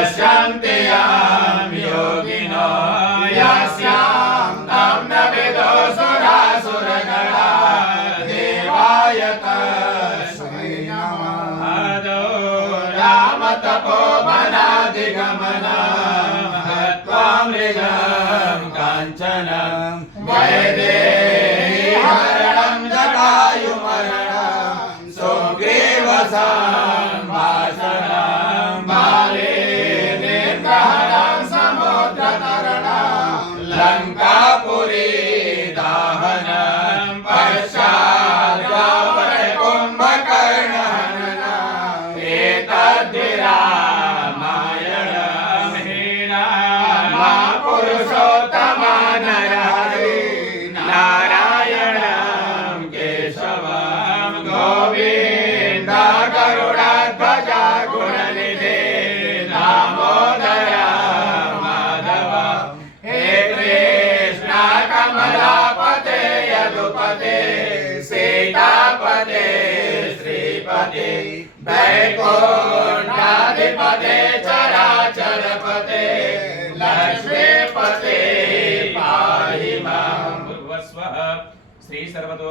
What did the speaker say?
पश्यन्ति यां योगिनो यस्यां तं न विदो सुरासुरगणा देवाय तस्मै नमः। आदौ रामतपोवनाधिगमनं हत्वा मृगं काञ्चनं वैदेहीहरणं जटायुमरणं सुग्रीवसम्भाषणं बालेन्द्रहरणं समुद्रतरणं लङ्कापुरी दाहनं पश्चात् रावणकुम्भकर्णहननम् एतद्विरामायणं हे राम पुरुषोत्तमा नरहरि नारायणं केशवं गोविन्द गरुडध्वजा गुणनिधे दामोदर माधव हे कृष्ण कमलापते यदुपते सीतापते श्रीपते वैकुण्ठाधिपते चराचरपते लक्ष्मीपते पाहि मां। श्री सर्वतो